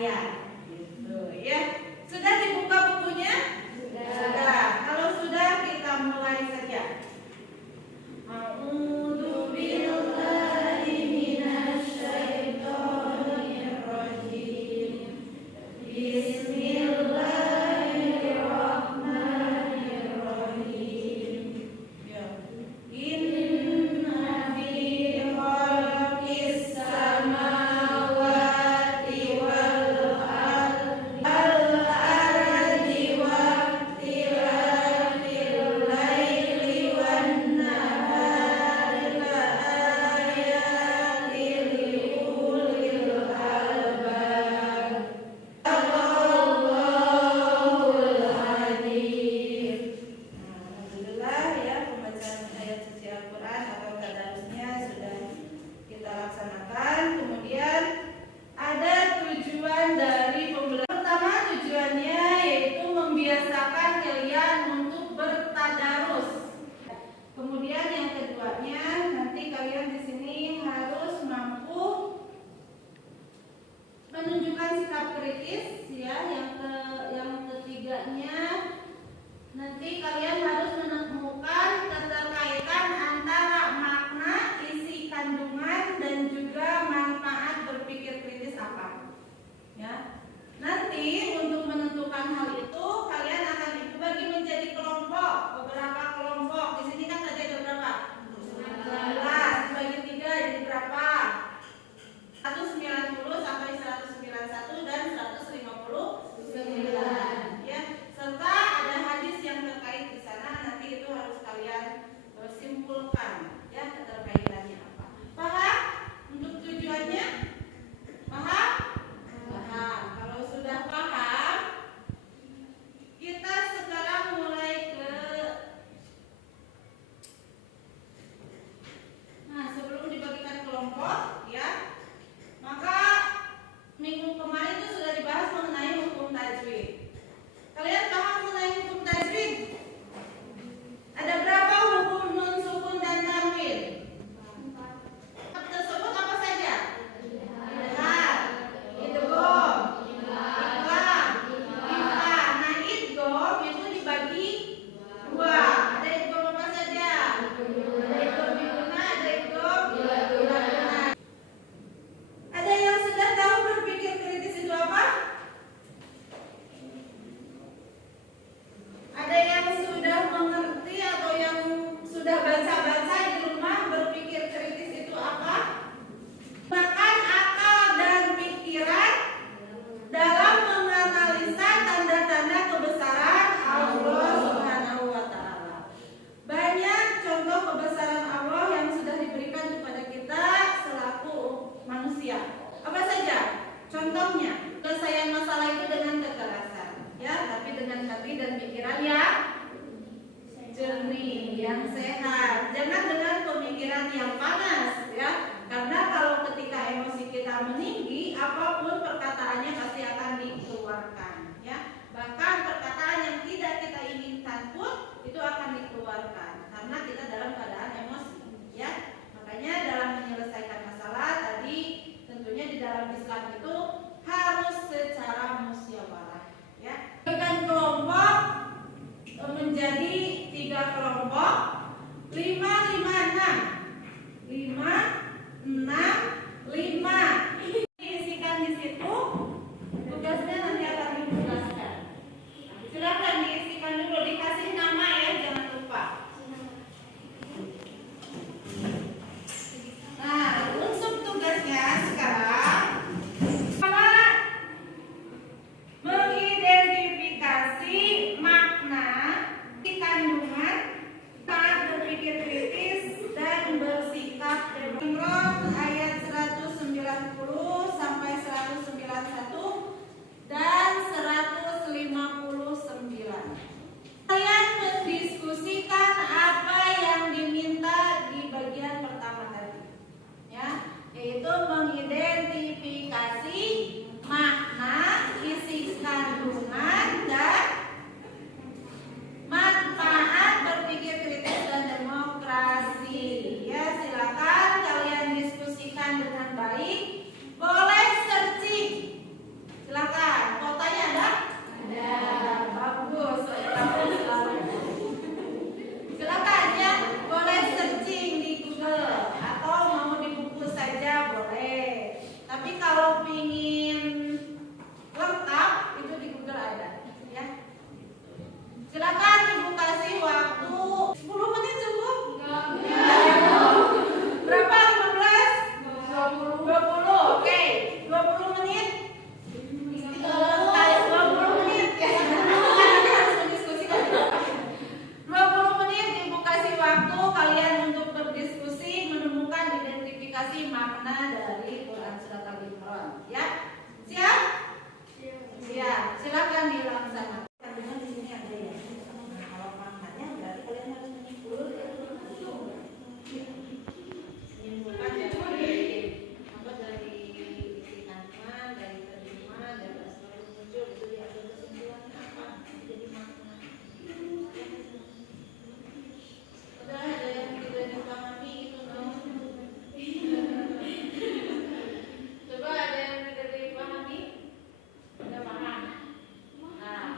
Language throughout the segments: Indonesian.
ayat. Gitu ya. Sudah dibuka bukunya? Sudah. Kalau sudah, kita mulai saja. A'udzu billahi minasyaitonir rajim. Bismillahirrahmanirrahim. Inna fi khalqis samawati wal ardi waqtilafil laili wan nahari laayatin liulil albab. Allahul Hadim. Alhamdulillah ya, pembacaan ayat suci Al-Quran atau tadarusnya sudah kita laksanakan. Kemudian ada tujuan dari pembelajaran. Pertama, tujuannya yaitu membiasakan kalian untuk bertadarus. Kemudian yang keduanya, nanti kalian di sini harus mampu menunjukkan sikap kritis ya. Yang ketiganya, nanti kalian harus menemukan keterkaitan antara makna, isi kandungan dan juga manfaat berpikir kritis apa. Ya. Nanti untuk menentukan hal itu kalian akan dibagi menjadi kelompok, beberapa kelompok. Di sini kan tadi ada berapa? 19. Dibagi 3 jadi berapa? 190 sampai 191 dan 159 ya. Serta ada hadis yang terkait di sana, nanti itu harus kalian simpulkan ya keterkaitannya apa. Paham? Untuk tujuannya? Paham? Paham. Kalau sudah paham, kita sekarang mulai ke sebelum dibagikan kelompok ya. Maka minggu kemarin itu sudah dibahas mengenai hukum tajwid. Kalian paham mengenai hukum tajwid? Ada berapa hukum nun, sukun dan tanwin? Tersebut apa saja? Idgham, idgham, ikhlam, ifah. Nah, idgham itu dibagi dua. Ada idgham apa saja? Ada idgham biguna, ada idgham biguna. Ada yang sudah tahu berpikir kritis itu apa? Ada yang sudah mengerti atau yang sudah baca-baca di rumah berpikir kritis itu apa? Gunakan akal dan pikiran dalam menganalisa tanda-tanda kebesaran Allah Subhanahu wa Ta'ala. Banyak contoh kebesaran Allah yang sudah diberikan kepada kita selaku manusia. Apa saja? Contohnya, penyelesaian masalah itu dengan kekerasan, ya, tapi dengan hati dan pikiran yang jernih, yang sehat. Jangan dengan pemikiran yang panas, ya. Karena kalau ketika emosi kita meninggi, apapun perkataannya pasti akan dikeluarkan, ya. Bahkan perkataan yang tidak kita inginkan pun itu akan dikeluarkan karena kita dalam keadaan emosi, ya. Makanya dalam menyelesaikan masalah tadi, tentunya di dalam Islam itu harus secara musyawarah, ya. Dengan kelompok menjadi 3 kelompok, 5, 5, 6, 5, 6, 5. Diisikan di situ, tugasnya nanti akan dijelaskan. Silakan diisikan dulu, dikasih nama ya, jangan lupa. Nah, untuk tugasnya sekarang mengidentifikasi makna, kandungan, saat berpikir kritis dan bersikap demokrat. Ayat 190 sampai 191 dan 159. Kalian mendiskusikan apa yang diminta di bagian pertama tadi, ya, yaitu mengidentifikasi makna, isi kandungan dan manfaat berpikir kritis dan demokrasi. Ya, silakan kalian diskusikan dengan baik. Boleh searching. makna dari Quran surat Al-Imran. Ya, siap? Siap. Silakan dilaksanakan. Kandungan di sini ada ya. Nah, kalau maknanya berarti kalian harus menyimpulkan dari isi kandungan, dari terjemahan, dari asal muncul itu diambil kesimpulannya apa? Jadi makna. Udah ada yang tidak dipahami itu coba ada yang tidak dipahami? Udah paham? Nah,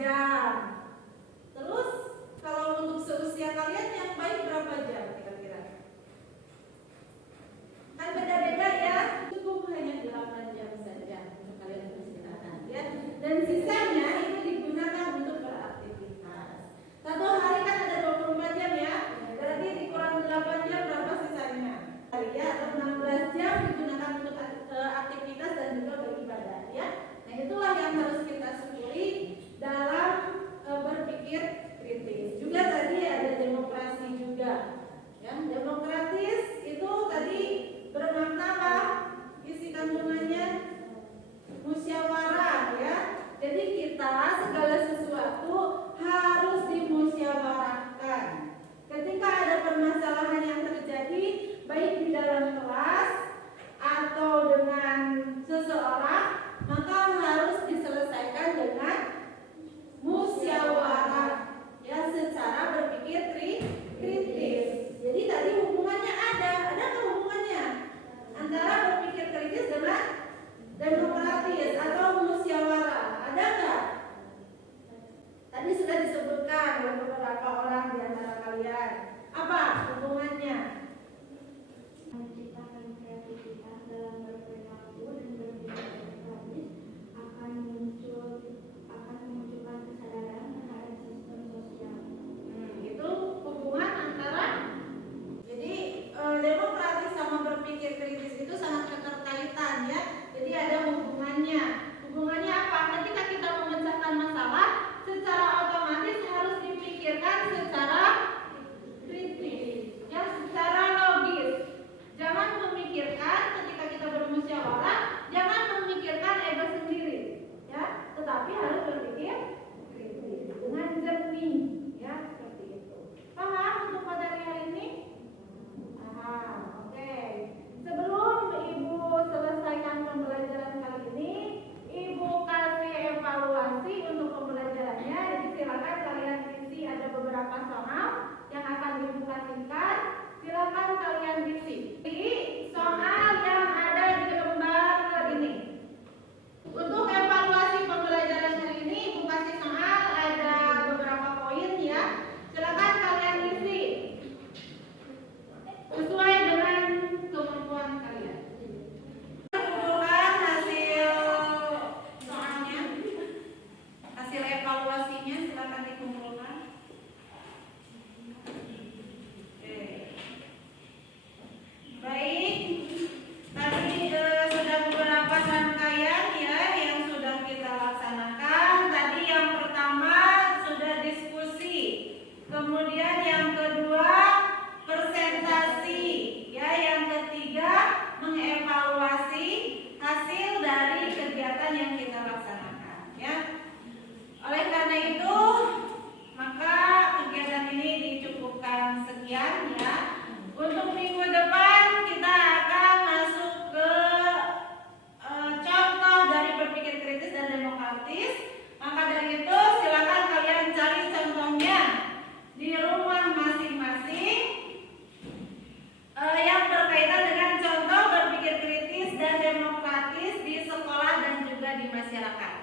jam. Terus kalau untuk seusia kalian yang baik berapa jam kira-kira? Kan beda-beda ya. Cukup hanya 8 jam saja untuk kalian beristirahat ya. Dan sisanya itu digunakan untuk beraktivitas. Satu hari kan ada 24 jam ya. Berarti dikurang 8 jam berapa sisanya? Ya, atau 16 jam digunakan untuk aktivitas dan juga beribadah ya. Nah, itulah yang harus kita syukuri dalam berpikir kritis. Juga tadi ada demokrasi juga. Ya, demokratis itu tadi bermakna apa? Isi kandungannya musyawarah ya. Jadi kita segala sesuatu harus dimusyawarahkan. Ketika ada permasalahan yang terjadi baik di dalam kelas atau dengan seseorang, maka harus diselesaikan dengan musyawarah ya, secara berpikir kritis. Jadi tadi hubungannya ada hubungannya antara berpikir kritis dengan demokratis atau musyawarah? Ada nggak? Tadi sudah disebutkan oleh beberapa orang di antara kalian. Apa hubungannya? Menciptakan kreativitas dalam berperilaku dan berpikir kritis akan memunculkan kesadaran terhadap sistem sosial. Itu hubungan antara demokratis sama berpikir kritis itu sangat keterkaitan ya. Jadi ada hubungannya. Hubungannya apa? Ketika kita memecahkan masalah, secara otomatis harus dipikirkan secara kritis, ya, secara logis. Jangan memikirkan ketika kita bermusyawarah, jangan memikirkan ego sendiri, ya, tetapi harus berpikir kritis dengan jernih, ya, seperti itu. Paham untuk materi hari ini? Oke. Sebelum Ibu selesaikan pembelajaran kali ini, Ibu kasih evaluasi untuk pembelajarannya. Jadi silakan kalian isi, ada beberapa soal yang akan Ibu kasihkan. Silakan kalian isi. Soal yang ada di lembar ini. Untuk evaluasi pembelajaran hari ini, Ibu kasih soal ada beberapa poin ya. Silakan kalian isi sesuai dengan kemampuan kalian. Kumpulkan hasil soalnya, hasil evaluasinya silakan dikumpulkan. Oke. Baik, tadi sudah beberapa rangkaian ya yang sudah kita laksanakan. Tadi yang pertama sudah diskusi, kemudian yang kedua presentasi, ya, yang ketiga mengevaluasi hasil dari kegiatan yang kita laksanakan, ya. Oleh karena itu, maka kegiatan ini dicukupkan sekian ya. Untuk minggu depan kita akan masuk ke contoh dari berpikir kritis dan demokratis. Maka dari itu silakan kalian cari contohnya di rumah masing-masing yang berkaitan dengan contoh berpikir kritis dan demokratis di sekolah dan juga di masyarakat.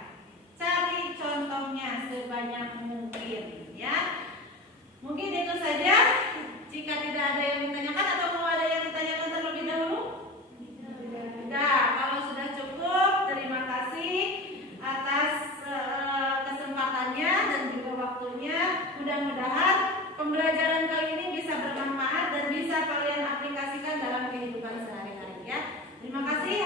Cari contohnya sebanyak mungkin ya. Mungkin itu saja. Jika tidak ada yang ditanyakan atau mau ada yang ditanyakan terlebih dahulu? Tidak. Kalau sudah cukup, terima kasih atas kesempatannya dan juga waktunya. Mudah-mudahan pembelajaran kali ini bisa bermanfaat dan bisa kalian aplikasikan dalam kehidupan sehari-hari ya. Terima kasih.